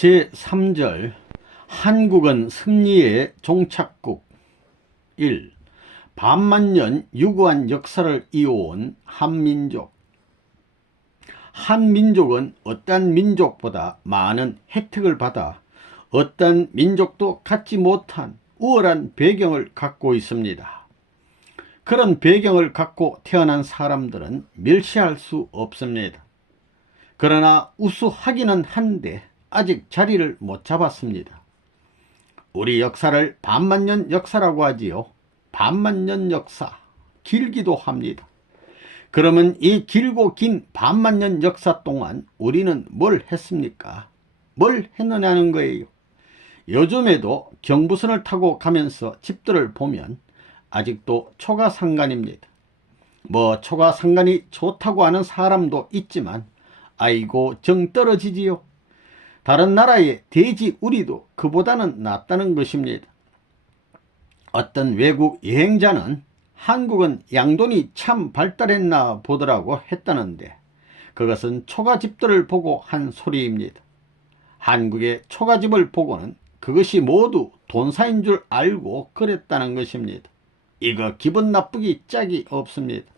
제3절 한국은 승리의 종착국. 1. 반만년 유구한 역사를 이어온 한민족. 한민족은 어떠한 민족보다 많은 혜택을 받아 어떠한 민족도 갖지 못한 우월한 배경을 갖고 있습니다. 그런 배경을 갖고 태어난 사람들은 멸시할 수 없습니다. 그러나 우수하기는 한데 아직 자리를 못 잡았습니다. 우리 역사를 반만년 역사라고 하지요. 반만년 역사, 길기도 합니다. 그러면 이 길고 긴 반만년 역사 동안 우리는 뭘 했습니까? 뭘 했느냐는 거예요. 요즘에도 경부선을 타고 가면서 집들을 보면 아직도 초가상간입니다. 초가상간이 좋다고 하는 사람도 있지만 아이고 정 떨어지지요. 다른 나라의 돼지 우리도 그보다는 낫다는 것입니다. 어떤 외국 여행자는 한국은 양돈이 참 발달했나 보더라고 했다는데 그것은 초가집들을 보고 한 소리입니다. 한국의 초가집을 보고는 그것이 모두 돈사인 줄 알고 그랬다는 것입니다. 이거 기분 나쁘기 짝이 없습니다.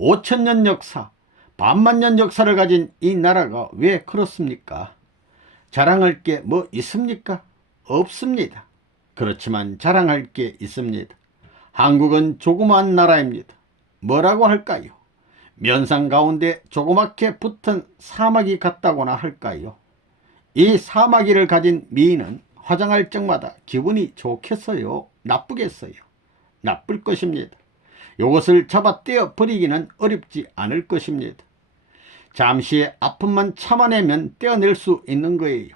5천년 역사, 반만년 역사를 가진 이 나라가 왜 그렇습니까? 자랑할 게 뭐 있습니까? 없습니다. 그렇지만 자랑할 게 있습니다. 한국은 조그마한 나라입니다. 뭐라고 할까요? 면상 가운데 조그맣게 붙은 사마귀 같다고나 할까요? 이 사마귀를 가진 미인은 화장할 적마다 기분이 좋겠어요? 나쁘겠어요? 나쁠 것입니다. 이것을 잡아 떼어 버리기는 어렵지 않을 것입니다. 잠시의 아픔만 참아내면 떼어낼 수 있는 거예요.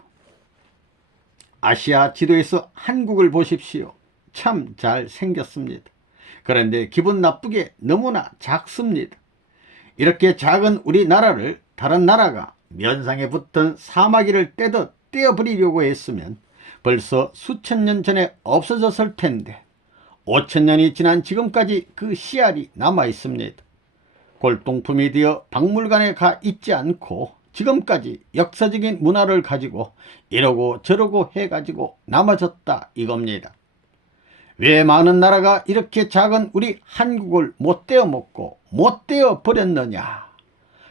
아시아 지도에서 한국을 보십시오. 참 잘 생겼습니다. 그런데 기분 나쁘게 너무나 작습니다. 이렇게 작은 우리나라를 다른 나라가 면상에 붙은 사마귀를 떼듯 떼어버리려고 했으면 벌써 수천 년 전에 없어졌을 텐데 5천 년이 지난 지금까지 그 씨알이 남아 있습니다. 골동품이 되어 박물관에 가 있지 않고 지금까지 역사적인 문화를 가지고 이러고 저러고 해가지고 남아졌다 이겁니다. 왜 많은 나라가 이렇게 작은 우리 한국을 못 떼어먹고 못 떼어버렸느냐?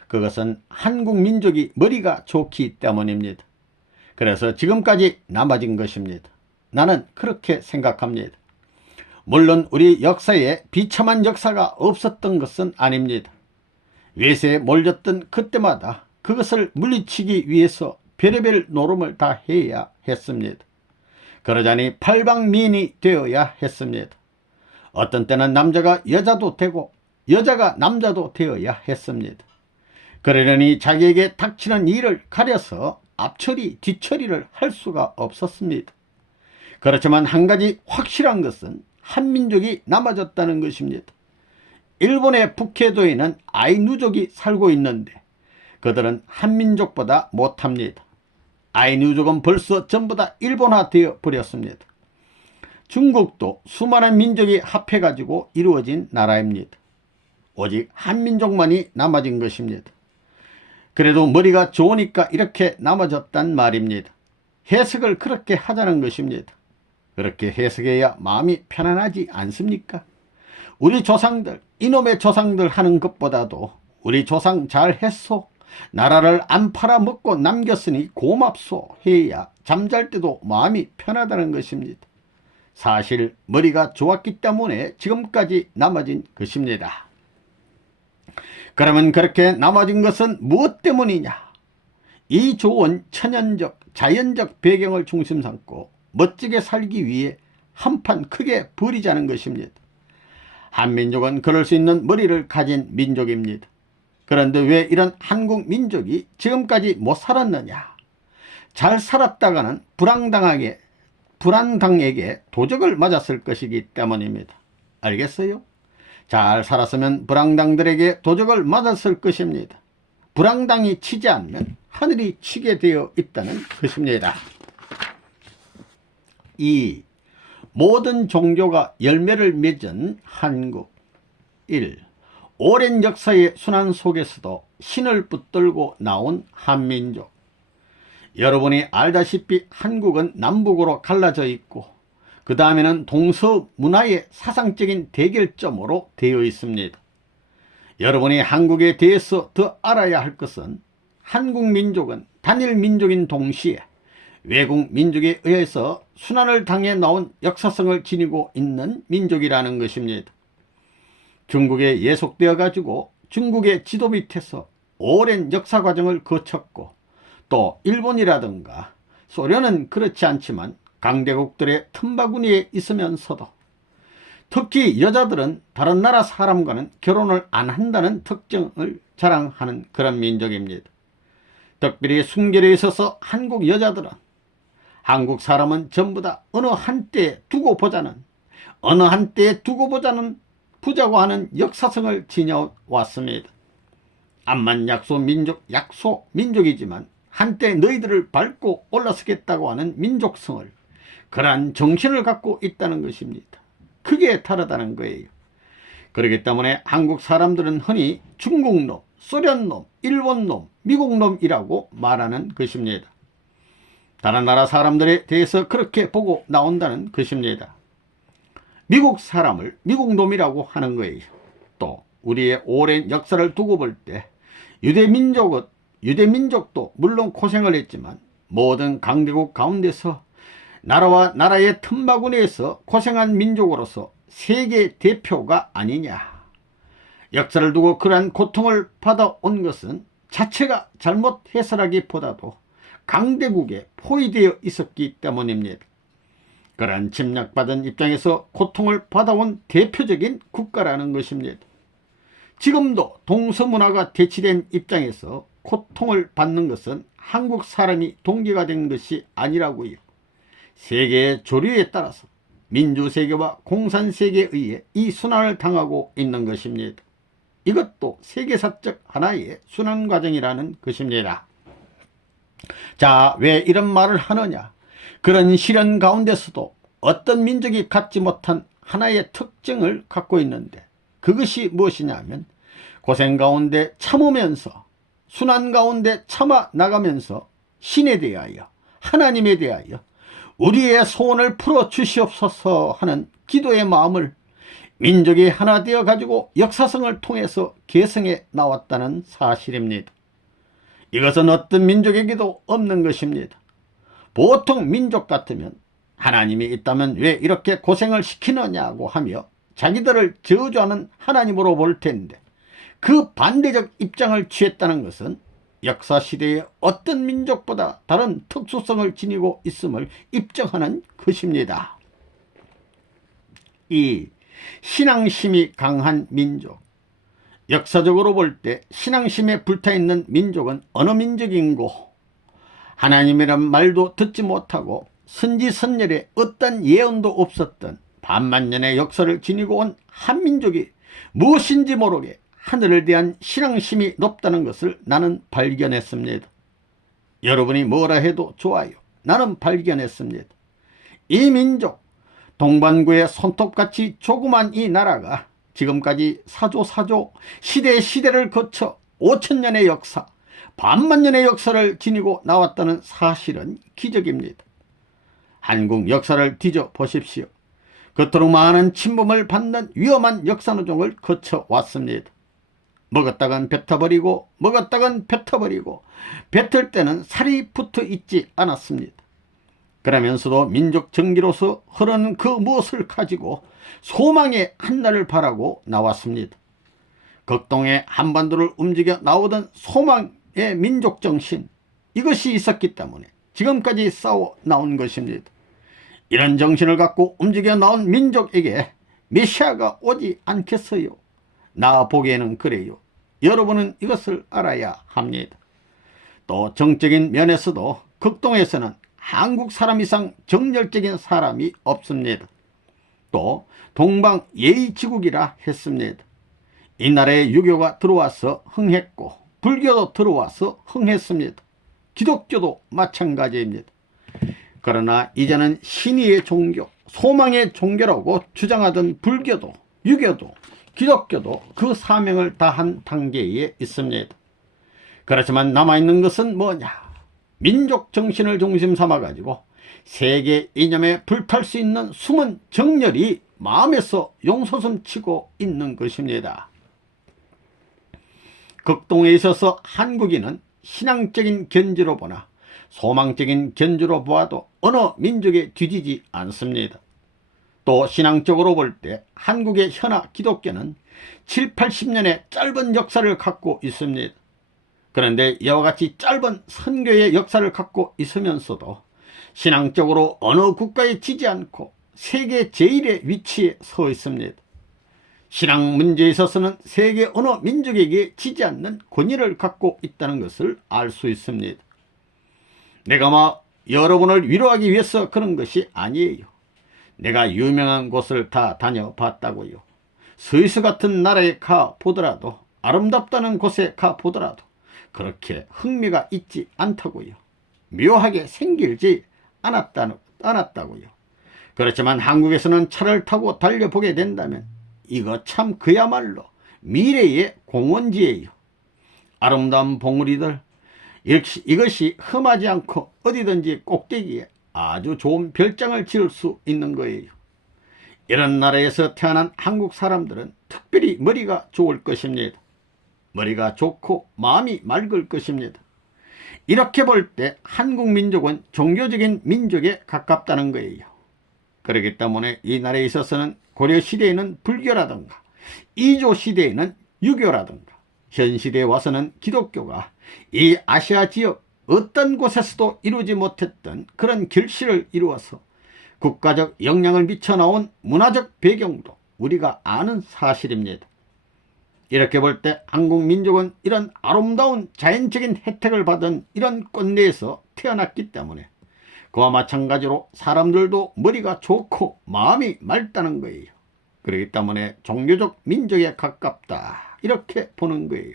그것은 한국 민족이 머리가 좋기 때문입니다. 그래서 지금까지 남아진 것입니다. 나는 그렇게 생각합니다. 물론 우리 역사에 비참한 역사가 없었던 것은 아닙니다. 외세에 몰렸던 그때마다 그것을 물리치기 위해서 별의별 노름을 다 해야 했습니다. 그러자니 팔방미인이 되어야 했습니다. 어떤 때는 남자가 여자도 되고 여자가 남자도 되어야 했습니다. 그러려니 자기에게 닥치는 일을 가려서 앞처리 뒤처리를 할 수가 없었습니다. 그렇지만 한 가지 확실한 것은 한민족이 남아졌다는 것입니다. 일본의 북해도에는 아이누족이 살고 있는데 그들은 한민족보다 못합니다. 아이누족은 벌써 전부 다 일본화되어 버렸습니다. 중국도 수많은 민족이 합해가지고 이루어진 나라입니다. 오직 한민족만이 남아진 것입니다. 그래도 머리가 좋으니까 이렇게 남아졌단 말입니다. 해석을 그렇게 하자는 것입니다. 그렇게 해석해야 마음이 편안하지 않습니까? 우리 조상들, 이놈의 조상들 하는 것보다도 우리 조상 잘했소, 나라를 안 팔아먹고 남겼으니 고맙소 해야 잠잘 때도 마음이 편하다는 것입니다. 사실 머리가 좋았기 때문에 지금까지 남아진 것입니다. 그러면 그렇게 남아진 것은 무엇 때문이냐? 이 좋은 천연적, 자연적 배경을 중심 삼고 멋지게 살기 위해 한판 크게 버리자는 것입니다. 한민족은 그럴 수 있는 머리를 가진 민족입니다. 그런데 왜 이런 한국 민족이 지금까지 못 살았느냐? 잘 살았다가는 불안당에게 도적을 맞았을 것이기 때문입니다. 알겠어요? 잘 살았으면 불황당들에게 도적을 맞았을 것입니다. 불황당이 치지 않으면 하늘이 치게 되어 있다는 것입니다. 2. 모든 종교가 열매를 맺은 한국. 1. 오랜 역사의 순환 속에서도 신을 붙들고 나온 한민족. 여러분이 알다시피 한국은 남북으로 갈라져 있고 그 다음에는 동서문화의 사상적인 대결점으로 되어 있습니다. 여러분이 한국에 대해서 더 알아야 할 것은 한국 민족은 단일 민족인 동시에 외국 민족에 의해서 순환을 당해 나온 역사성을 지니고 있는 민족이라는 것입니다. 중국에 예속되어 가지고 중국의 지도 밑에서 오랜 역사 과정을 거쳤고 또 일본이라든가 소련은 그렇지 않지만 강대국들의 틈바구니에 있으면서도 특히 여자들은 다른 나라 사람과는 결혼을 안 한다는 특징을 자랑하는 그런 민족입니다. 특별히 순결에 있어서 한국 여자들은 한국 사람은 전부 다 어느 한때에 두고 보자는 부자고 하는 역사성을 지녀왔습니다. 암만 약소 민족이지만 한때 너희들을 밟고 올라서겠다고 하는 민족성을 그러한 정신을 갖고 있다는 것입니다. 그게 다르다는 거예요. 그렇기 때문에 한국 사람들은 흔히 중국놈, 소련놈, 일본놈, 미국놈이라고 말하는 것입니다. 다른 나라 사람들에 대해서 그렇게 보고 나온다는 것입니다. 미국 사람을 미국놈이라고 하는 거예요. 또 우리의 오랜 역사를 두고 볼 때 유대민족도 물론 고생을 했지만 모든 강대국 가운데서 나라와 나라의 틈바구니에서 고생한 민족으로서 세계 대표가 아니냐. 역사를 두고 그러한 고통을 받아온 것은 자체가 잘못 해설하기보다도 강대국에 포위되어 있었기 때문입니다. 그러한 침략받은 입장에서 고통을 받아온 대표적인 국가라는 것입니다. 지금도 동서문화가 대치된 입장에서 고통을 받는 것은 한국 사람이 동기가 된 것이 아니라고요. 세계의 조류에 따라서 민주세계와 공산세계에 의해 이 순환을 당하고 있는 것입니다. 이것도 세계사적 하나의 순환 과정이라는 것입니다. 자, 왜 이런 말을 하느냐? 그런 시련 가운데서도 어떤 민족이 갖지 못한 하나의 특징을 갖고 있는데 그것이 무엇이냐면 고생 가운데 참으면서 순환 가운데 참아 나가면서 신에 대하여 하나님에 대하여 우리의 소원을 풀어 주시옵소서 하는 기도의 마음을 민족이 하나 되어 가지고 역사성을 통해서 계승해 나왔다는 사실입니다. 이것은 어떤 민족에게도 없는 것입니다. 보통 민족 같으면 하나님이 있다면 왜 이렇게 고생을 시키느냐고 하며 자기들을 저주하는 하나님으로 볼 텐데 그 반대적 입장을 취했다는 것은 역사시대의 어떤 민족보다 다른 특수성을 지니고 있음을 입증하는 것입니다. 이 신앙심이 강한 민족, 역사적으로 볼 때 신앙심에 불타있는 민족은 어느 민족인고 하나님이란 말도 듣지 못하고 선지선열에 어떤 예언도 없었던 반만년의 역사를 지니고 온 한민족이 무엇인지 모르게 하늘에 대한 신앙심이 높다는 것을 나는 발견했습니다. 여러분이 뭐라 해도 좋아요. 나는 발견했습니다. 이 민족, 동반구의 손톱같이 조그만 이 나라가 지금까지 사조 시대를 거쳐 5천년의 역사, 반만년의 역사를 지니고 나왔다는 사실은 기적입니다. 한국 역사를 뒤져보십시오. 그토록 많은 침범을 받는 위험한 역사노정을 거쳐왔습니다. 먹었다간 뱉어버리고 뱉을 때는 살이 붙어 있지 않았습니다. 그러면서도 민족 정기로서 흐르는 그 무엇을 가지고 소망의 한날을 바라고 나왔습니다. 극동의 한반도를 움직여 나오던 소망의 민족정신, 이것이 있었기 때문에 지금까지 싸워 나온 것입니다. 이런 정신을 갖고 움직여 나온 민족에게 메시아가 오지 않겠어요? 나 보기에는 그래요. 여러분은 이것을 알아야 합니다. 또 정적인 면에서도 극동에서는 한국 사람 이상 정열적인 사람이 없습니다. 또 동방 예의지국이라 했습니다. 이 나라에 유교가 들어와서 흥했고 불교도 들어와서 흥했습니다. 기독교도 마찬가지입니다. 그러나 이제는 신의의 종교, 소망의 종교라고 주장하던 불교도 유교도 기독교도 그 사명을 다한 단계에 있습니다. 그렇지만 남아있는 것은 뭐냐? 민족 정신을 중심 삼아 가지고 세계 이념에 불탈 수 있는 숨은 정열이 마음에서 용솟음치고 있는 것입니다. 극동에 있어서 한국인은 신앙적인 견지로 보나 소망적인 견지로 보아도 어느 민족에 뒤지지 않습니다. 또 신앙적으로 볼 때 한국의 현아 기독교는 7, 80년의 짧은 역사를 갖고 있습니다. 그런데 이와 같이 짧은 선교의 역사를 갖고 있으면서도 신앙적으로 어느 국가에 지지 않고 세계 제1의 위치에 서 있습니다. 신앙 문제에 있어서는 세계 어느 민족에게 지지 않는 권위를 갖고 있다는 것을 알 수 있습니다. 내가 여러분을 위로하기 위해서 그런 것이 아니에요. 내가 유명한 곳을 다 다녀봤다고요. 스위스 같은 나라에 가보더라도, 아름답다는 곳에 가보더라도 그렇게 흥미가 있지 않다고요. 묘하게 생길지 않았다고요. 그렇지만 한국에서는 차를 타고 달려보게 된다면 이거 참 그야말로 미래의 공원지예요. 아름다운 봉우리들, 이것이 험하지 않고 어디든지 꼭대기에 아주 좋은 별장을 지을 수 있는 거예요. 이런 나라에서 태어난 한국 사람들은 특별히 머리가 좋을 것입니다. 머리가 좋고 마음이 맑을 것입니다. 이렇게 볼 때 한국 민족은 종교적인 민족에 가깝다는 거예요. 그렇기 때문에 이 나라에 있어서는 고려시대에는 불교라든가 이조시대에는 유교라든가 현 시대에 와서는 기독교가 이 아시아 지역 어떤 곳에서도 이루지 못했던 그런 결실을 이루어서 국가적 영향을 미쳐나온 문화적 배경도 우리가 아는 사실입니다. 이렇게 볼 때 한국 민족은 이런 아름다운 자연적인 혜택을 받은 이런 꽃내에서 태어났기 때문에 그와 마찬가지로 사람들도 머리가 좋고 마음이 맑다는 거예요. 그렇기 때문에 종교적 민족에 가깝다, 이렇게 보는 거예요.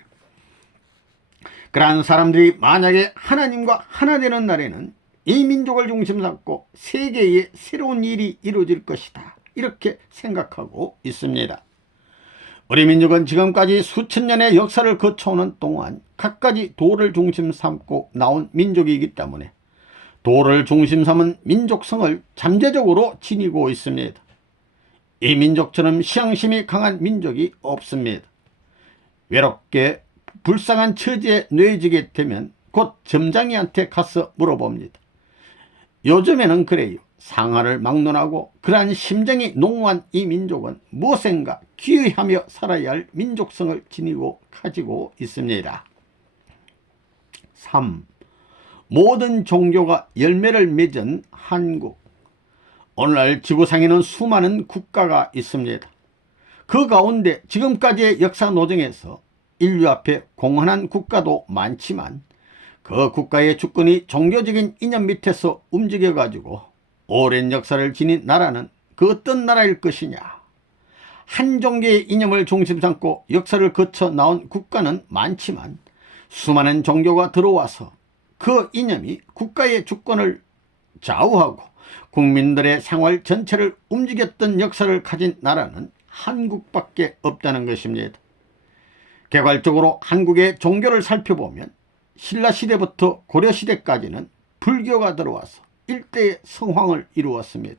그러한 사람들이 만약에 하나님과 하나 되는 날에는 이 민족을 중심 삼고 세계에 새로운 일이 이루어질 것이다, 이렇게 생각하고 있습니다. 우리 민족은 지금까지 수천 년의 역사를 거쳐오는 동안 갖가지 도를 중심 삼고 나온 민족이기 때문에 도를 중심 삼은 민족성을 잠재적으로 지니고 있습니다. 이 민족처럼 시향심이 강한 민족이 없습니다. 외롭게 불쌍한 처지에 놓여지게 되면 곧 점장이한테 가서 물어봅니다. 요즘에는 그래요. 상하를 막론하고 그러한 심정이 농후한 이 민족은 무엇인가 기여하며 살아야 할 민족성을 지니고 가지고 있습니다. 3. 모든 종교가 열매를 맺은 한국. 오늘날 지구상에는 수많은 국가가 있습니다. 그 가운데 지금까지의 역사 노정에서 인류 앞에 공헌한 국가도 많지만 그 국가의 주권이 종교적인 이념 밑에서 움직여 가지고 오랜 역사를 지닌 나라는 그 어떤 나라일 것이냐. 한 종교의 이념을 중심 삼고 역사를 거쳐 나온 국가는 많지만 수많은 종교가 들어와서 그 이념이 국가의 주권을 좌우하고 국민들의 생활 전체를 움직였던 역사를 가진 나라는 한국밖에 없다는 것입니다. 개괄적으로 한국의 종교를 살펴보면 신라시대부터 고려시대까지는 불교가 들어와서 일대의 성황을 이루었습니다.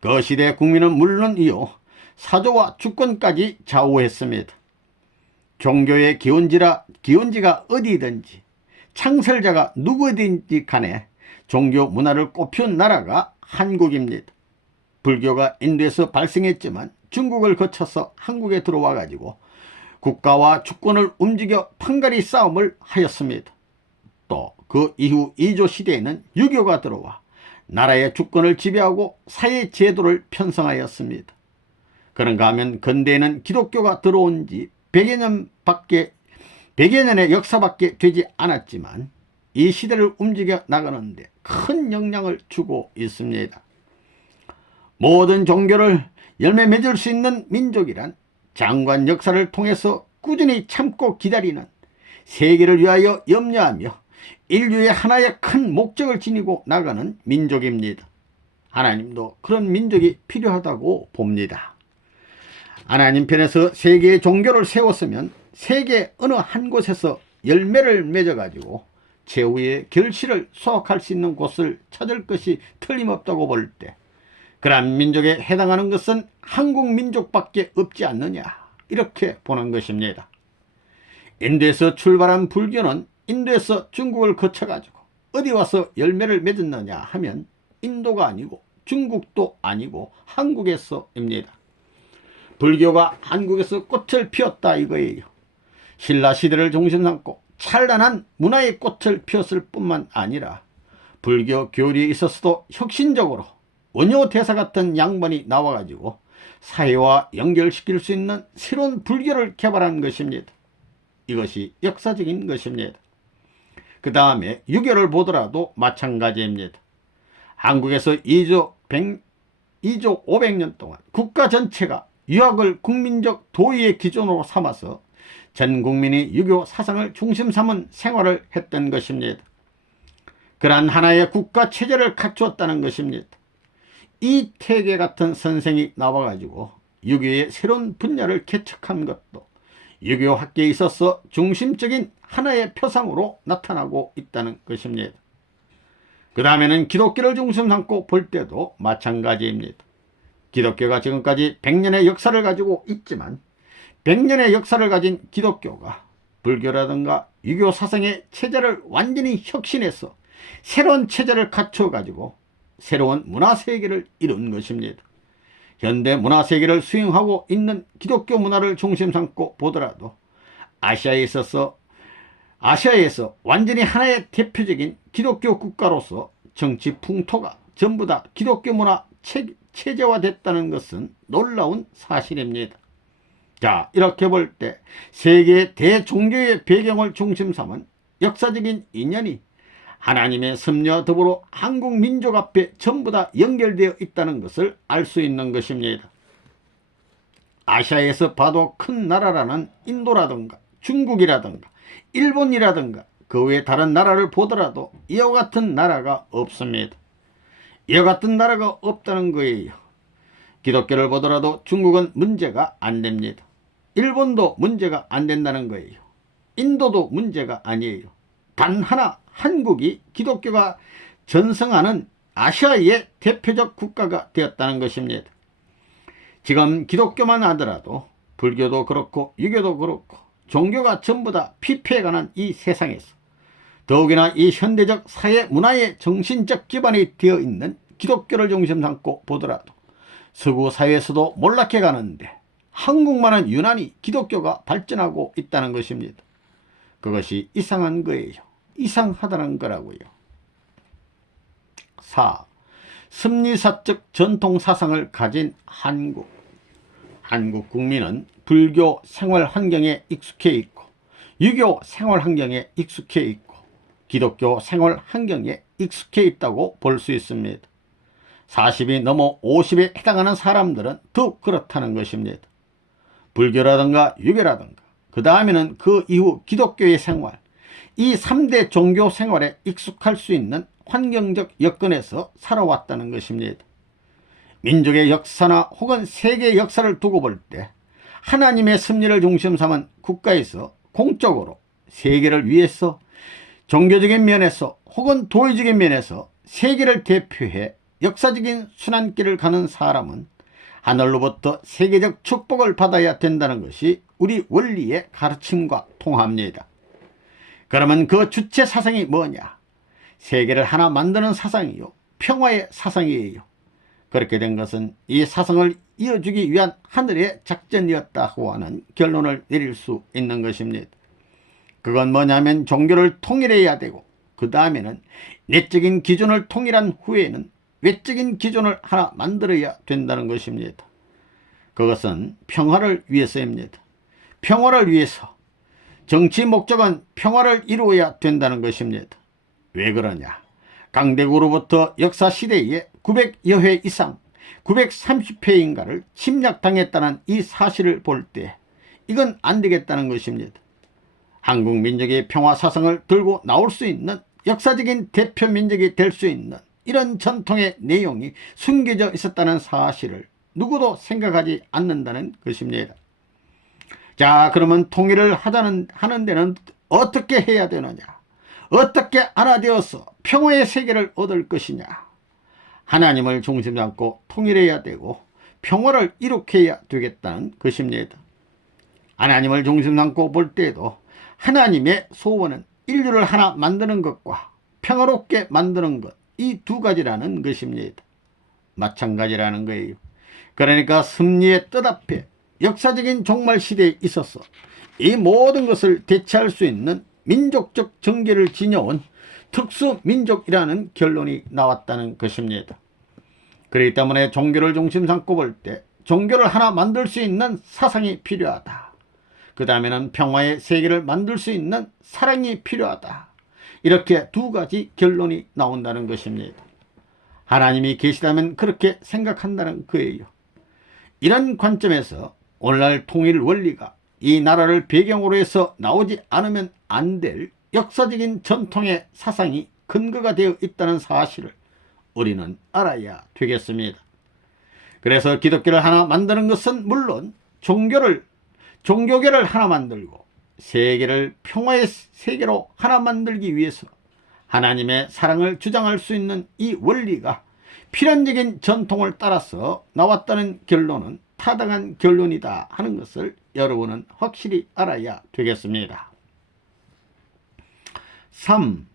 그 시대 국민은 물론이요, 사조와 주권까지 좌우했습니다. 종교의 기원지가 어디든지 창설자가 누구든지 간에 종교 문화를 꽃피운 나라가 한국입니다. 불교가 인도에서 발생했지만 중국을 거쳐서 한국에 들어와 가지고 국가와 주권을 움직여 판가리 싸움을 하였습니다. 또 그 이후 이조 시대에는 유교가 들어와 나라의 주권을 지배하고 사회 제도를 편성하였습니다. 그런가 하면 근대에는 기독교가 들어온 지 100여 년의 역사밖에 되지 않았지만 이 시대를 움직여 나가는데 큰 영향을 주고 있습니다. 모든 종교를 열매 맺을 수 있는 민족이란 장관 역사를 통해서 꾸준히 참고 기다리는, 세계를 위하여 염려하며 인류의 하나의 큰 목적을 지니고 나가는 민족입니다. 하나님도 그런 민족이 필요하다고 봅니다. 하나님 편에서 세계의 종교를 세웠으면 세계 어느 한 곳에서 열매를 맺어가지고 최후의 결실을 수확할 수 있는 곳을 찾을 것이 틀림없다고 볼 때 그러한 민족에 해당하는 것은 한국 민족밖에 없지 않느냐, 이렇게 보는 것입니다. 인도에서 출발한 불교는 인도에서 중국을 거쳐가지고 어디 와서 열매를 맺었느냐 하면 인도가 아니고 중국도 아니고 한국에서입니다. 불교가 한국에서 꽃을 피웠다 이거예요. 신라시대를 중심 삼고 찬란한 문화의 꽃을 피웠을 뿐만 아니라 불교 교리에 있어서도 혁신적으로 원효대사 같은 양반이 나와가지고 사회와 연결시킬 수 있는 새로운 불교를 개발한 것입니다. 이것이 역사적인 것입니다. 그 다음에 유교를 보더라도 마찬가지입니다. 한국에서 2조 500년 동안 국가 전체가 유학을 국민적 도의의 기준으로 삼아서 전 국민이 유교 사상을 중심 삼은 생활을 했던 것입니다. 그러한 하나의 국가 체제를 갖추었다는 것입니다. 이태계 같은 선생이 나와가지고 유교의 새로운 분야를 개척한 것도 유교 학계에 있어서 중심적인 하나의 표상으로 나타나고 있다는 것입니다. 그 다음에는 기독교를 중심 삼고 볼 때도 마찬가지입니다. 기독교가 지금까지 100년의 역사를 가지고 있지만 100년의 역사를 가진 기독교가 불교라든가 유교 사상의 체제를 완전히 혁신해서 새로운 체제를 갖춰 가지고 새로운 문화세계를 이룬 것입니다. 현대 문화세계를 수행하고 있는 기독교 문화를 중심 삼고 보더라도 아시아에서 완전히 하나의 대표적인 기독교 국가로서 정치 풍토가 전부 다 기독교 문화 체제화됐다는 것은 놀라운 사실입니다. 자, 이렇게 볼 때 세계 대종교의 배경을 중심 삼은 역사적인 인연이 하나님의 섭리와 더불어 한국 민족 앞에 전부 다 연결되어 있다는 것을 알 수 있는 것입니다. 아시아에서 봐도 큰 나라라는 인도라든가 중국이라든가 일본이라든가 그 외 다른 나라를 보더라도 이와 같은 나라가 없습니다. 이와 같은 나라가 없다는 거예요. 기독교를 보더라도 중국은 문제가 안 됩니다. 일본도 문제가 안 된다는 거예요. 인도도 문제가 아니에요. 단 하나 한국이 기독교가 전성하는 아시아의 대표적 국가가 되었다는 것입니다. 지금 기독교만 하더라도 불교도 그렇고 유교도 그렇고 종교가 전부 다 피폐해가는 이 세상에서 더욱이나 이 현대적 사회 문화의 정신적 기반이 되어 있는 기독교를 중심 삼고 보더라도 서구 사회에서도 몰락해 가는데 한국만은 유난히 기독교가 발전하고 있다는 것입니다. 그것이 이상한 거예요. 이상하다는 거라고요. 4. 섭리사적 전통사상을 가진 한국. 한국 국민은 불교 생활 환경에 익숙해 있고 유교 생활 환경에 익숙해 있고 기독교 생활 환경에 익숙해 있다고 볼 수 있습니다. 40이 넘어 50에 해당하는 사람들은 더욱 그렇다는 것입니다. 불교라든가 유교라든가 그 다음에는 그 이후 기독교의 생활, 이 3대 종교 생활에 익숙할 수 있는 환경적 여건에서 살아왔다는 것입니다. 민족의 역사나 혹은 세계의 역사를 두고 볼 때 하나님의 섭리를 중심 삼은 국가에서 공적으로 세계를 위해서 종교적인 면에서 혹은 도의적인 면에서 세계를 대표해 역사적인 순환길을 가는 사람은 하늘로부터 세계적 축복을 받아야 된다는 것이 우리 원리의 가르침과 통합니다. 그러면 그 주체 사상이 뭐냐? 세계를 하나 만드는 사상이요, 평화의 사상이에요. 그렇게 된 것은 이 사상을 이어주기 위한 하늘의 작전이었다고 하는 결론을 내릴 수 있는 것입니다. 그건 뭐냐면 종교를 통일해야 되고 그 다음에는 내적인 기준을 통일한 후에는 외적인 기준을 하나 만들어야 된다는 것입니다. 그것은 평화를 위해서입니다. 평화를 위해서 정치 목적은 평화를 이루어야 된다는 것입니다. 왜 그러냐? 강대국으로부터 역사시대에 900여 회 이상 930회인가를 침략당했다는 이 사실을 볼 때 이건 안 되겠다는 것입니다. 한국 민족의 평화 사상을 들고 나올 수 있는 역사적인 대표 민족이 될 수 있는 이런 전통의 내용이 숨겨져 있었다는 사실을 누구도 생각하지 않는다는 것입니다. 자, 그러면 통일을 하는 데는 어떻게 해야 되느냐? 어떻게 하나 되어서 평화의 세계를 얻을 것이냐. 하나님을 중심 삼고 통일해야 되고 평화를 이룩해야 되겠다는 것입니다. 하나님을 중심 삼고 볼 때에도 하나님의 소원은 인류를 하나 만드는 것과 평화롭게 만드는 것, 이 두 가지라는 것입니다. 마찬가지라는 거예요. 그러니까 섭리의 뜻 앞에 역사적인 종말 시대에 있어서 이 모든 것을 대체할 수 있는 민족적 정계를 지녀온 특수민족이라는 결론이 나왔다는 것입니다. 그렇기 때문에 종교를 중심 삼고 볼 때 종교를 하나 만들 수 있는 사상이 필요하다. 그 다음에는 평화의 세계를 만들 수 있는 사랑이 필요하다. 이렇게 두 가지 결론이 나온다는 것입니다. 하나님이 계시다면 그렇게 생각한다는 거예요. 이런 관점에서 오늘날 통일 원리가 이 나라를 배경으로 해서 나오지 않으면 안 될 역사적인 전통의 사상이 근거가 되어 있다는 사실을 우리는 알아야 되겠습니다. 그래서 기독교를 하나 만드는 것은 물론 종교계를 하나 만들고 세계를 평화의 세계로 하나 만들기 위해서 하나님의 사랑을 주장할 수 있는 이 원리가 필연적인 전통을 따라서 나왔다는 결론은 타당한 결론이다 하는 것을 여러분은 확실히 알아야 되겠습니다. 3.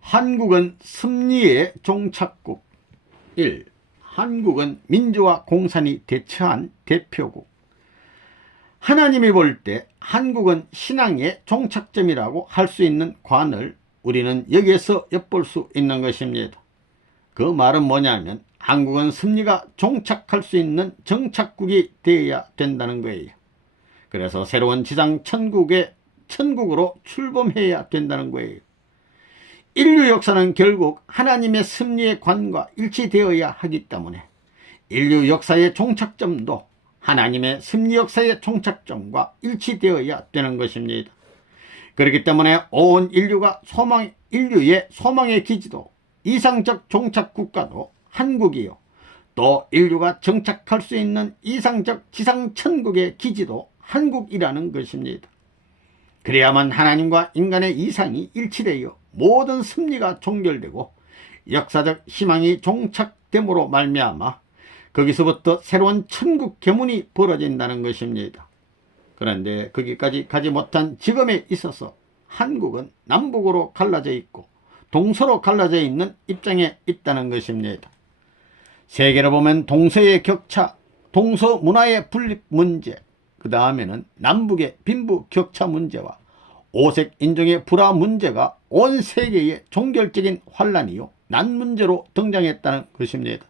한국은 섭리의 종착국. 1. 한국은 민주화 공산이 대처한 대표국. 하나님이 볼 때 한국은 신앙의 종착점이라고 할 수 있는 관을 우리는 여기에서 엿볼 수 있는 것입니다. 그 말은 뭐냐면 한국은 섭리가 종착할 수 있는 정착국이 되어야 된다는 거예요. 그래서 새로운 지상 천국으로 출범해야 된다는 거예요. 인류 역사는 결국 하나님의 섭리의 관과 일치되어야 하기 때문에 인류 역사의 종착점도 하나님의 섭리 역사의 종착점과 일치되어야 되는 것입니다. 그렇기 때문에 온 인류의 소망의 기지도 이상적 종착 국가도 한국이요. 또 인류가 정착할 수 있는 이상적 지상천국의 기지도 한국이라는 것입니다. 그래야만 하나님과 인간의 이상이 일치되어 모든 섭리가 종결되고 역사적 희망이 종착됨으로 말미암아 거기서부터 새로운 천국 계문이 벌어진다는 것입니다. 그런데 거기까지 가지 못한 지금에 있어서 한국은 남북으로 갈라져 있고 동서로 갈라져 있는 입장에 있다는 것입니다. 세계로 보면 동서의 격차, 동서 문화의 분립 문제, 그 다음에는 남북의 빈부 격차 문제와 오색 인종의 불화 문제가 온 세계의 종결적인 환란이요 난 문제로 등장했다는 것입니다.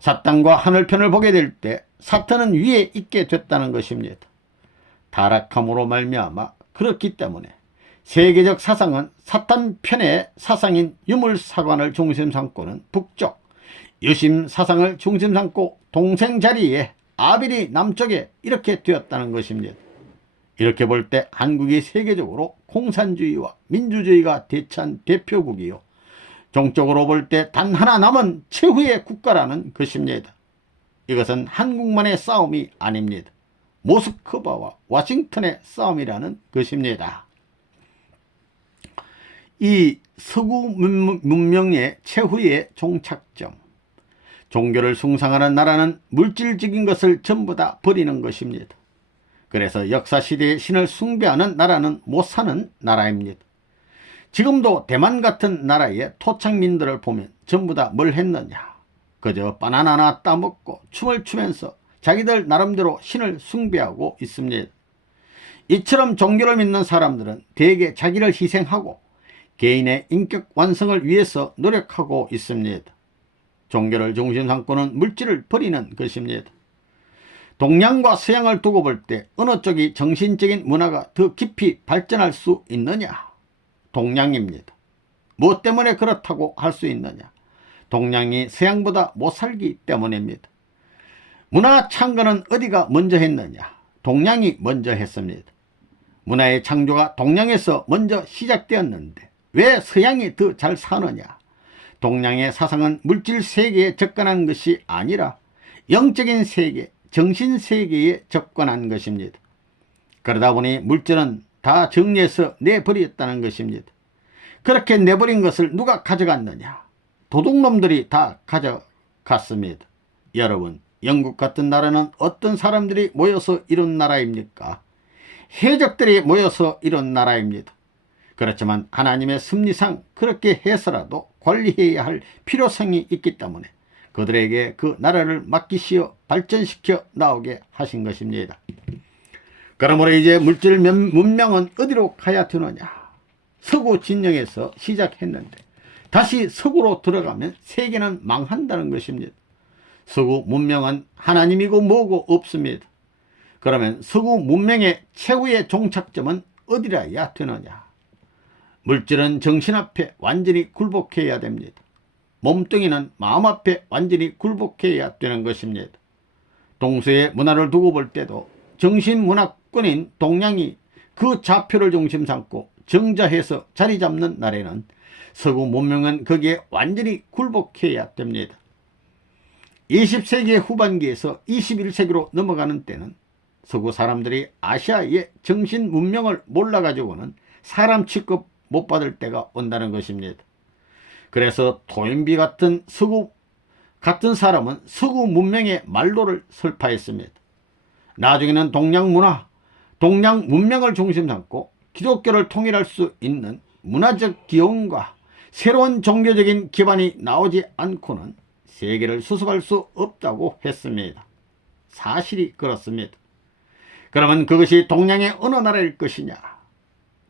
사탄과 하늘편을 보게 될 때 사탄은 위에 있게 됐다는 것입니다. 타락함으로 말미암아 그렇기 때문에 세계적 사상은 사탄 편의 사상인 유물사관을 중심 삼고는 북쪽, 유심 사상을 중심 삼고 동생 자리에 아벨이 남쪽에 이렇게 되었다는 것입니다. 이렇게 볼 때 한국이 세계적으로 공산주의와 민주주의가 대체한 대표국이요. 종적으로 볼 때 단 하나 남은 최후의 국가라는 것입니다. 이것은 한국만의 싸움이 아닙니다. 모스크바와 워싱턴의 싸움이라는 것입니다. 이 서구 문명의 최후의 종착점, 종교를 숭상하는 나라는 물질적인 것을 전부 다 버리는 것입니다. 그래서 역사시대의 신을 숭배하는 나라는 못 사는 나라입니다. 지금도 대만 같은 나라의 토착민들을 보면 전부 다 뭘 했느냐, 그저 바나나나 따먹고 춤을 추면서 자기들 나름대로 신을 숭배하고 있습니다. 이처럼 종교를 믿는 사람들은 대개 자기를 희생하고 개인의 인격 완성을 위해서 노력하고 있습니다. 종교를 중심 삼고는 물질을 버리는 것입니다. 동양과 서양을 두고 볼 때 어느 쪽이 정신적인 문화가 더 깊이 발전할 수 있느냐? 동양입니다. 무엇 때문에 그렇다고 할 수 있느냐? 동양이 서양보다 못 살기 때문입니다. 문화 창건은 어디가 먼저 했느냐? 동양이 먼저 했습니다. 문화의 창조가 동양에서 먼저 시작되었는데 왜 서양이 더 잘 사느냐? 동양의 사상은 물질 세계에 접근한 것이 아니라 영적인 세계, 정신 세계에 접근한 것입니다. 그러다 보니 물질은 다 정리해서 내버렸다는 것입니다. 그렇게 내버린 것을 누가 가져갔느냐? 도둑놈들이 다 가져갔습니다. 여러분, 영국 같은 나라는 어떤 사람들이 모여서 이룬 나라입니까? 해적들이 모여서 이룬 나라입니다. 그렇지만 하나님의 섭리상 그렇게 해서라도 관리해야 할 필요성이 있기 때문에 그들에게 그 나라를 맡기시어 발전시켜 나오게 하신 것입니다. 그러므로 이제 물질 문명은 어디로 가야 되느냐? 서구 진영에서 시작했는데 다시 서구로 들어가면 세계는 망한다는 것입니다. 서구 문명은 하나님이고 뭐고 없습니다. 그러면 서구 문명의 최후의 종착점은 어디라야 되느냐? 물질은 정신 앞에 완전히 굴복해야 됩니다. 몸뚱이는 마음 앞에 완전히 굴복해야 되는 것입니다. 동서의 문화를 두고 볼 때도 정신문화권인 동양이 그 좌표를 중심 삼고 정자해서 자리 잡는 날에는 서구 문명은 거기에 완전히 굴복해야 됩니다. 20세기 후반기에서 21세기로 넘어가는 때는 서구 사람들이 아시아의 정신 문명을 몰라가지고는 사람 취급 못 받을 때가 온다는 것입니다. 그래서 토인비 같은 사람은 서구 문명의 말로를 설파했습니다. 나중에는 동양 문화, 동양 문명을 중심 삼고 기독교를 통일할 수 있는 문화적 기원과 새로운 종교적인 기반이 나오지 않고는 세계를 수습할 수 없다고 했습니다. 사실이 그렇습니다. 그러면 그것이 동양의 어느 나라일 것이냐?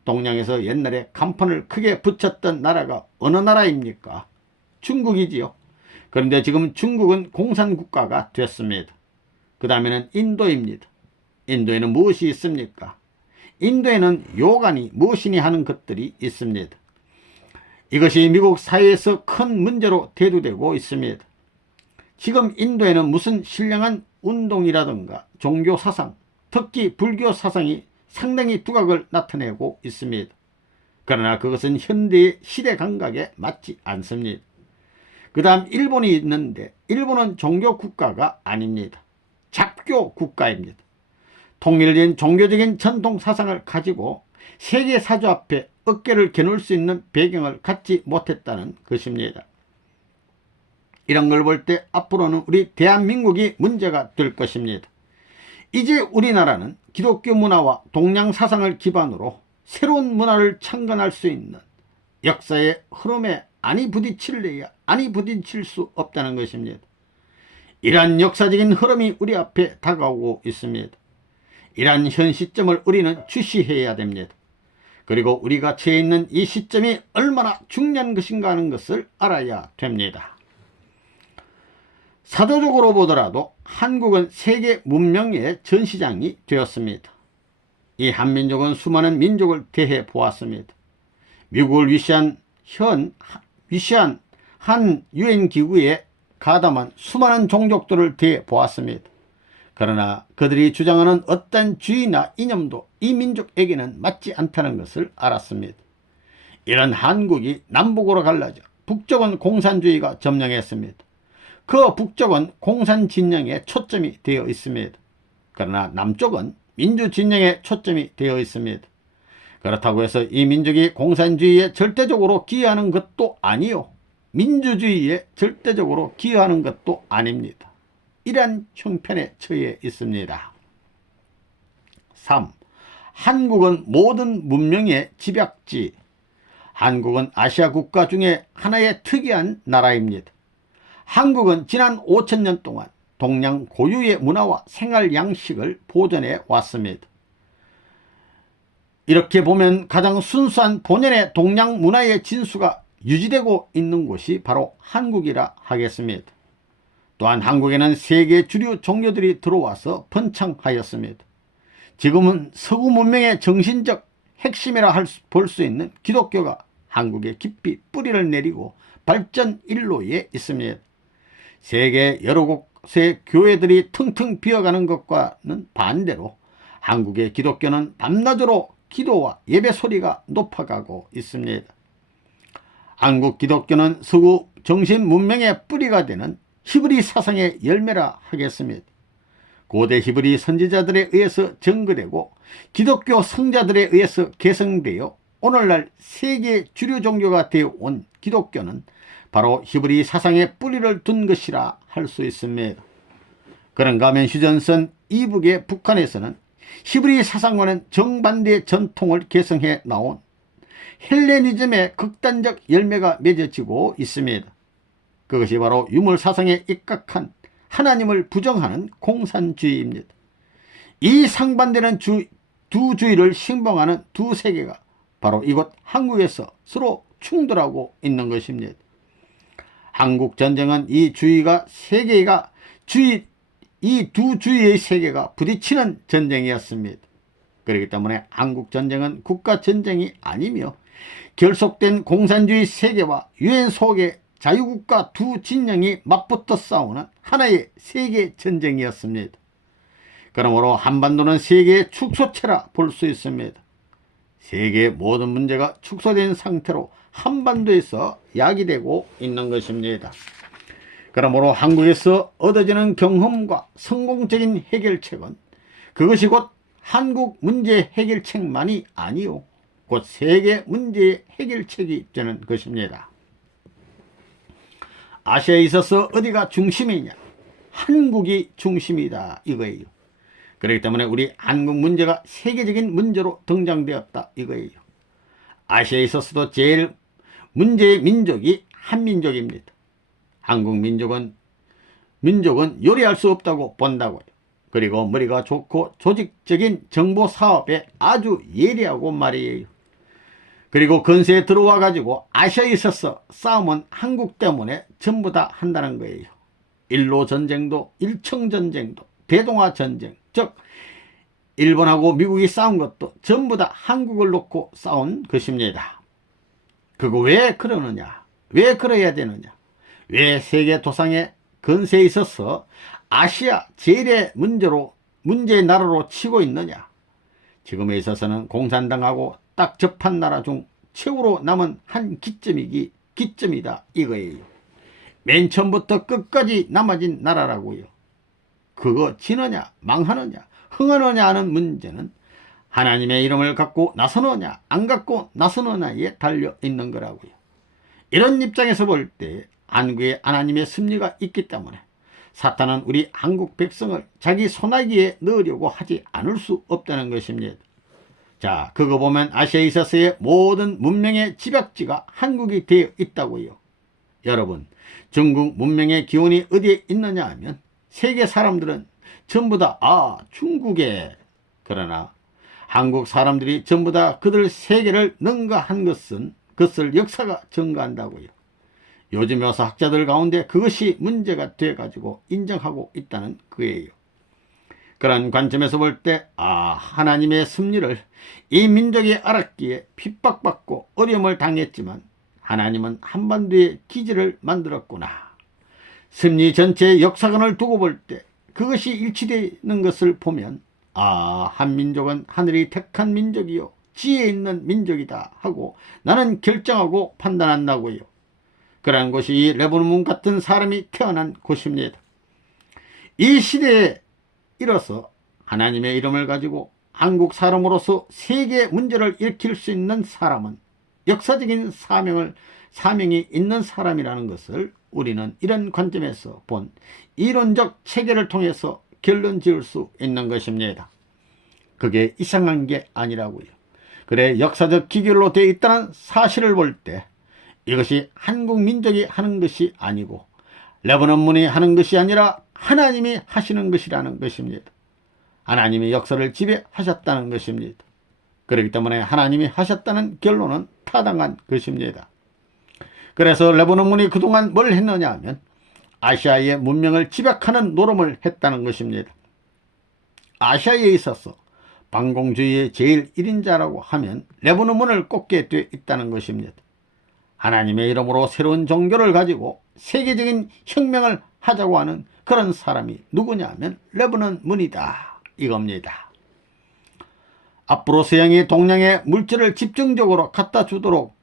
동양에서 옛날에 간판을 크게 붙였던 나라가 어느 나라입니까? 중국이지요. 그런데 지금 중국은 공산국가가 됐습니다. 그 다음에는 인도입니다. 인도에는 무엇이 있습니까? 인도에는 요간이 무엇이니 하는 것들이 있습니다. 이것이 미국 사회에서 큰 문제로 대두되고 있습니다. 지금 인도에는 무슨 신령한 운동이라든가 종교 사상, 특히 불교 사상이 상당히 두각을 나타내고 있습니다. 그러나 그것은 현대의 시대 감각에 맞지 않습니다. 그 다음 일본이 있는데 일본은 종교 국가가 아닙니다. 잡교 국가입니다. 통일된 종교적인 전통 사상을 가지고 세계 사주 앞에 어깨를 겨눌 수 있는 배경을 갖지 못했다는 것입니다. 이런 걸 볼 때 앞으로는 우리 대한민국이 문제가 될 것입니다. 이제 우리나라는 기독교 문화와 동양 사상을 기반으로 새로운 문화를 창건할 수 있는 역사의 흐름에 아니 부딪힐 수 없다는 것입니다. 이러한 역사적인 흐름이 우리 앞에 다가오고 있습니다. 이러한 현 시점을 우리는 주시해야 됩니다. 그리고 우리가 처해 있는 이 시점이 얼마나 중요한 것인가 하는 것을 알아야 됩니다. 사도적으로 보더라도 한국은 세계 문명의 전시장이 되었습니다. 이 한민족은 수많은 민족을 대해 보았습니다. 미국을 위시한 한 유엔기구에 가담한 수많은 종족들을 대해 보았습니다. 그러나 그들이 주장하는 어떤 주의나 이념도 이 민족에게는 맞지 않다는 것을 알았습니다. 이런 한국이 남북으로 갈라져 북쪽은 공산주의가 점령했습니다. 그 북쪽은 공산진영에 초점이 되어 있습니다. 그러나 남쪽은 민주진영에 초점이 되어 있습니다. 그렇다고 해서 이 민족이 공산주의에 절대적으로 기여하는 것도 아니요, 민주주의에 절대적으로 기여하는 것도 아닙니다. 이러한 형편에 처해 있습니다. 3. 한국은 모든 문명의 집약지. 한국은 아시아 국가 중에 하나의 특이한 나라입니다. 한국은 지난 5000년 동안 동양 고유의 문화와 생활 양식을 보존해 왔습니다. 이렇게 보면 가장 순수한 본연의 동양 문화의 진수가 유지되고 있는 곳이 바로 한국이라 하겠습니다. 또한 한국에는 세계 주류 종교들이 들어와서 번창하였습니다. 지금은 서구 문명의 정신적 핵심이라 볼 수 있는 기독교가 한국에 깊이 뿌리를 내리고 발전 일로에 있습니다. 세계 여러 곳의 교회들이 텅텅 비어가는 것과는 반대로 한국의 기독교는 밤낮으로 기도와 예배 소리가 높아가고 있습니다. 한국 기독교는 서구 정신 문명의 뿌리가 되는 히브리 사상의 열매라 하겠습니다. 고대 히브리 선지자들에 의해서 전거되고 기독교 성자들에 의해서 개성되어 오늘날 세계 주류 종교가 되어 온 기독교는 바로 히브리 사상에 뿌리를 둔 것이라 할 수 있습니다. 그런가 하면 휴전선 이북의 북한에서는 히브리 사상과는 정반대의 전통을 계승해 나온 헬레니즘의 극단적 열매가 맺어지고 있습니다. 그것이 바로 유물 사상에 입각한 하나님을 부정하는 공산주의입니다. 이 상반되는 두 주의를 신봉하는 두 세계가 바로 이곳 한국에서 서로 충돌하고 있는 것입니다. 한국 전쟁은 이 두 주의의 세계가 부딪히는 전쟁이었습니다. 그렇기 때문에 한국 전쟁은 국가 전쟁이 아니며 결속된 공산주의 세계와 유엔 속의 자유국가 두 진영이 맞붙어 싸우는 하나의 세계 전쟁이었습니다. 그러므로 한반도는 세계의 축소체라 볼 수 있습니다. 세계의 모든 문제가 축소된 상태로 한반도에서 야기되고 있는 것입니다. 그러므로 한국에서 얻어지는 경험과 성공적인 해결책은 그것이 곧 한국 문제 해결책만이 아니요 곧 세계 문제의 해결책이 되는 것입니다. 아시아에 있어서 어디가 중심이냐? 한국이 중심이다 이거예요. 그렇기 때문에 우리 한국 문제가 세계적인 문제로 등장되었다 이거예요. 아시아에 있어서도 제일 문제의 민족이 한민족입니다. 한국 민족은 요리할 수 없다고 본다고요. 그리고 머리가 좋고 조직적인 정보 사업에 아주 예리하고 말이에요. 그리고 근세에 들어와 가지고 아시아에 있어서 싸움은 한국 때문에 전부 다 한다는 거예요. 일로 전쟁도 일청 전쟁도 대동아 전쟁, 즉 일본하고 미국이 싸운 것도 전부 다 한국을 놓고 싸운 것입니다. 그거 왜 그러느냐? 왜 그래야 되느냐? 왜 세계 도상의 근세에 있어서 아시아 제일의 문제의 나라로 치고 있느냐? 지금에 있어서는 공산당하고 딱 접한 나라 중 최후로 남은 한 기점이다 이거예요. 맨 처음부터 끝까지 남아진 나라라고요. 그거 지느냐 망하느냐 흥하느냐 하는 문제는 하나님의 이름을 갖고 나서느냐 안 갖고 나서느냐에 달려 있는 거라고요. 이런 입장에서 볼 때 한국에 하나님의 섭리가 있기 때문에 사탄은 우리 한국 백성을 자기 손아귀에 넣으려고 하지 않을 수 없다는 것입니다. 자, 그거 보면 아시아에 있어서의 모든 문명의 집약지가 한국이 되어 있다고요. 여러분, 중국 문명의 기원이 어디에 있느냐 하면 세계 사람들은 전부 다 중국에, 그러나 한국 사람들이 전부 다 그들 세계를 능가한 것을 역사가 증거한다고요. 요즘 여사 학자들 가운데 그것이 문제가 돼가지고 인정하고 있다는 거예요. 그런 관점에서 볼 때 하나님의 섭리를 이 민족이 알았기에 핍박받고 어려움을 당했지만 하나님은 한반도의 기지를 만들었구나. 섭리 전체의 역사관을 두고 볼 때 그것이 일치되는 것을 보면 한민족은 하늘이 택한 민족이요 지혜 있는 민족이다 하고 나는 결정하고 판단한다고요. 그러한 곳이 이 레브논 같은 사람이 태어난 곳입니다. 이 시대에 이뤄서 하나님의 이름을 가지고 한국 사람으로서 세계 문제를 일으킬 수 있는 사람은 역사적인 사명이 있는 사람이라는 것을 우리는 이런 관점에서 본 이론적 체계를 통해서 결론 지을 수 있는 것입니다. 그게 이상한 게 아니라고요. 그래 역사적 기결로 되어 있다는 사실을 볼 때 이것이 한국 민족이 하는 것이 아니고 레바논 문이 하는 것이 아니라 하나님이 하시는 것이라는 것입니다. 하나님이 역사를 지배하셨다는 것입니다. 그렇기 때문에 하나님이 하셨다는 결론은 타당한 것입니다. 그래서 레바논 문이 그동안 뭘 했느냐 하면 아시아의 문명을 집약하는 노름을 했다는 것입니다. 아시아에 있어서 반공주의의 제일 1인자라고 하면 레바논 문을 꼽게 되어 있다는 것입니다. 하나님의 이름으로 새로운 종교를 가지고 세계적인 혁명을 하자고 하는 그런 사람이 누구냐 하면 레바논 문이다 이겁니다. 앞으로 서양이 동양의 물질을 집중적으로 갖다 주도록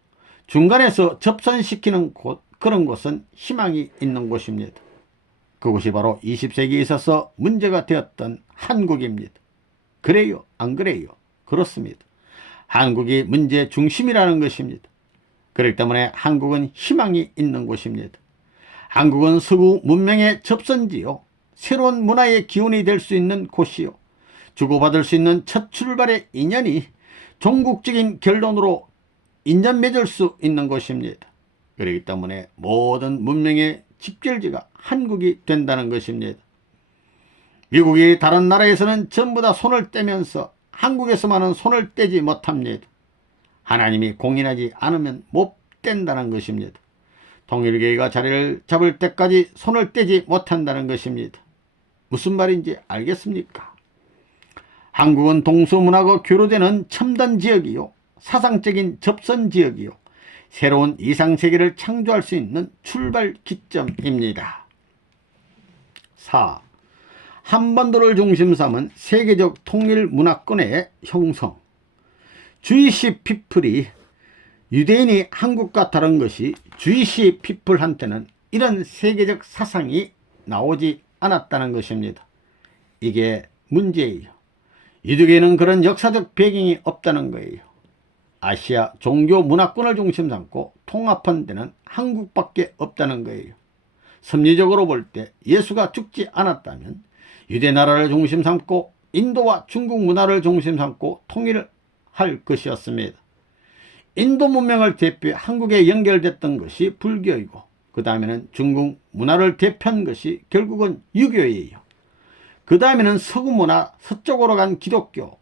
중간에서 접선시키는 그런 곳은 희망이 있는 곳입니다. 그곳이 바로 20세기에 있어서 문제가 되었던 한국입니다. 그래요? 안 그래요? 그렇습니다. 한국이 문제 중심이라는 것입니다. 그렇기 때문에 한국은 희망이 있는 곳입니다. 한국은 서구 문명의 접선지요. 새로운 문화의 기운이 될 수 있는 곳이요. 주고받을 수 있는 첫 출발의 인연이 종국적인 결론으로 인연 맺을 수 있는 곳입니다. 그렇기 때문에 모든 문명의 집결지가 한국이 된다는 것입니다. 미국이 다른 나라에서는 전부 다 손을 떼면서 한국에서만은 손을 떼지 못합니다. 하나님이 공인하지 않으면 못 뗀다는 것입니다. 통일교회가 자리를 잡을 때까지 손을 떼지 못한다는 것입니다. 무슨 말인지 알겠습니까? 한국은 동서문화가 교류되는 첨단 지역이요, 사상적인 접선 지역이요, 새로운 이상세계를 창조할 수 있는 출발 기점입니다. 4. 한반도를 중심 삼은 세계적 통일 문화권의 형성. 주이시 피플이 유대인이 한국과 다른 것이 주이시 피플한테는 이런 세계적 사상이 나오지 않았다는 것입니다. 이게 문제예요. 유대교에는 그런 역사적 배경이 없다는 거예요. 아시아 종교 문화권을 중심 삼고 통합한 데는 한국밖에 없다는 거예요. 섭리적으로 볼 때 예수가 죽지 않았다면 유대 나라를 중심 삼고 인도와 중국 문화를 중심 삼고 통일을 할 것이었습니다. 인도 문명을 대표해 한국에 연결됐던 것이 불교이고, 그 다음에는 중국 문화를 대표한 것이 결국은 유교예요. 그 다음에는 서구 문화, 서쪽으로 간 기독교,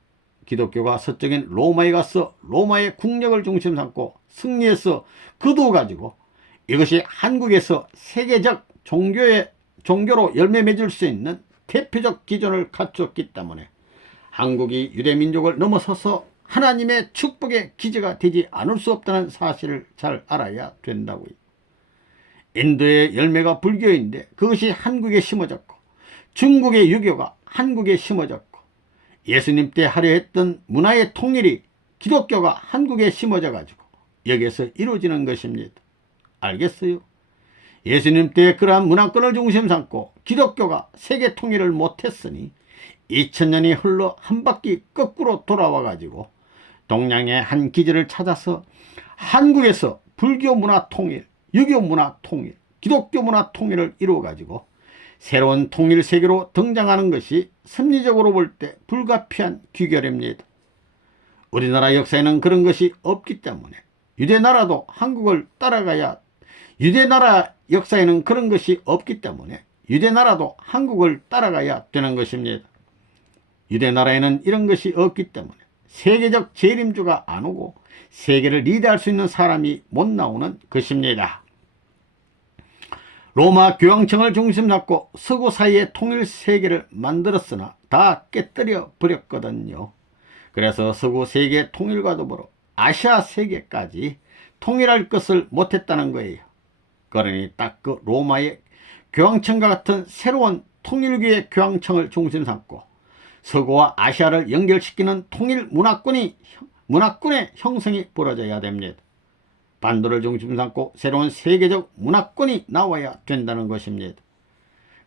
기독교가 서쪽인 로마에 가서 로마의 국력을 중심 삼고 승리해서 거두어가지고 이것이 한국에서 세계적 종교로 열매 맺을 수 있는 대표적 기준을 갖췄기 때문에 한국이 유대민족을 넘어서서 하나님의 축복의 기지가 되지 않을 수 없다는 사실을 잘 알아야 된다고요. 인도의 열매가 불교인데 그것이 한국에 심어졌고, 중국의 유교가 한국에 심어졌고, 예수님 때 하려 했던 문화의 통일이 기독교가 한국에 심어져 가지고 여기에서 이루어지는 것입니다. 알겠어요? 예수님 때 그러한 문화권을 중심 삼고 기독교가 세계 통일을 못했으니 2000년이 흘러 한 바퀴 거꾸로 돌아와 가지고 동양의 한 기지를 찾아서 한국에서 불교 문화 통일, 유교 문화 통일, 기독교 문화 통일을 이루어 가지고 새로운 통일 세계로 등장하는 것이 섭리적으로 볼 때 불가피한 귀결입니다. 우리나라 역사에는 그런 것이 없기 때문에 유대나라도 한국을 따라가야, 유대나라 역사에는 그런 것이 없기 때문에 유대나라도 한국을 따라가야 되는 것입니다. 유대나라에는 이런 것이 없기 때문에 세계적 재림주가 안 오고 세계를 리드할 수 있는 사람이 못 나오는 것입니다. 로마 교황청을 중심 잡고 서구 사이의 통일 세계를 만들었으나 다 깨뜨려 버렸거든요. 그래서 서구 세계 통일과 더불어 아시아 세계까지 통일할 것을 못했다는 거예요. 그러니 딱 그 로마의 교황청과 같은 새로운 통일교의 교황청을 중심 삼고 서구와 아시아를 연결시키는 통일 문화권의 형성이 벌어져야 됩니다. 반도를 중심 삼고 새로운 세계적 문화권이 나와야 된다는 것입니다.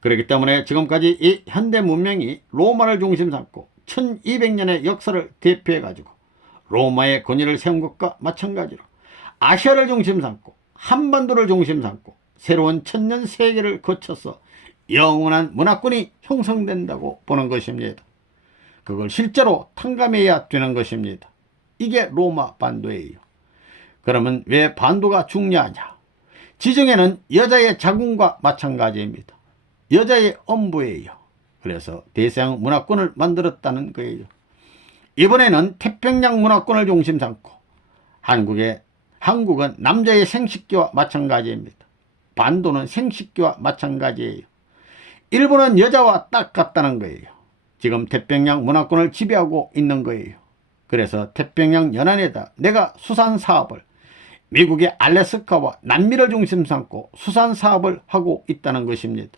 그렇기 때문에 지금까지 이 현대 문명이 로마를 중심 삼고 1200년의 역사를 대표해 가지고 로마의 권위를 세운 것과 마찬가지로 아시아를 중심 삼고 한반도를 중심 삼고 새로운 천년 세계를 거쳐서 영원한 문화권이 형성된다고 보는 것입니다. 그걸 실제로 탕감해야 되는 것입니다. 이게 로마 반도예요. 그러면 왜 반도가 중요하냐? 지정에는 여자의 자궁과 마찬가지입니다. 여자의 엄부예요. 그래서 대서양 문화권을 만들었다는 거예요. 이번에는 태평양 문화권을 중심 삼고 한국은 남자의 생식기와 마찬가지입니다. 반도는 생식기와 마찬가지예요. 일본은 여자와 딱 같다는 거예요. 지금 태평양 문화권을 지배하고 있는 거예요. 그래서 태평양 연안에다 내가 수산사업을, 미국의 알래스카와 남미를 중심 삼고 수산사업을 하고 있다는 것입니다.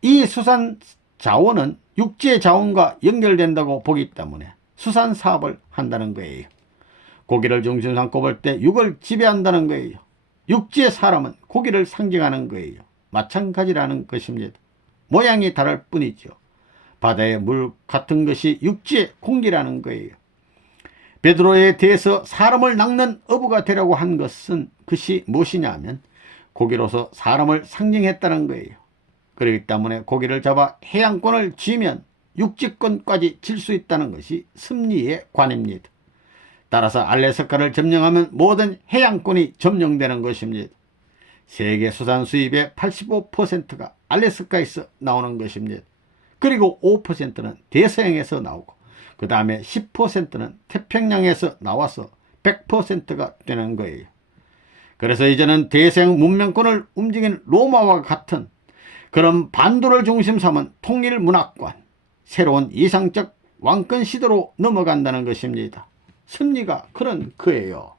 이 수산 자원은 육지의 자원과 연결된다고 보기 때문에 수산사업을 한다는 거예요. 고기를 중심 삼고 볼 때 육을 지배한다는 거예요. 육지의 사람은 고기를 상징하는 거예요. 마찬가지라는 것입니다. 모양이 다를 뿐이죠. 바다의 물 같은 것이 육지의 공기라는 거예요. 베드로에 대해서 사람을 낚는 어부가 되라고 한 것은 그것이 무엇이냐 하면 고기로서 사람을 상징했다는 거예요. 그렇기 때문에 고기를 잡아 해양권을 쥐면 육지권까지 질 수 있다는 것이 섭리의 관입니다. 따라서 알래스카를 점령하면 모든 해양권이 점령되는 것입니다. 세계 수산 수입의 85%가 알래스카에서 나오는 것입니다. 그리고 5%는 대서양에서 나오고 그 다음에 10%는 태평양에서 나와서 100%가 되는 거예요. 그래서 이제는 대서양 문명권을 움직이는 로마와 같은 그런 반도를 중심 삼은 통일 문화권, 새로운 이상적 왕권 시대로 넘어간다는 것입니다. 섭리가 그런 거예요.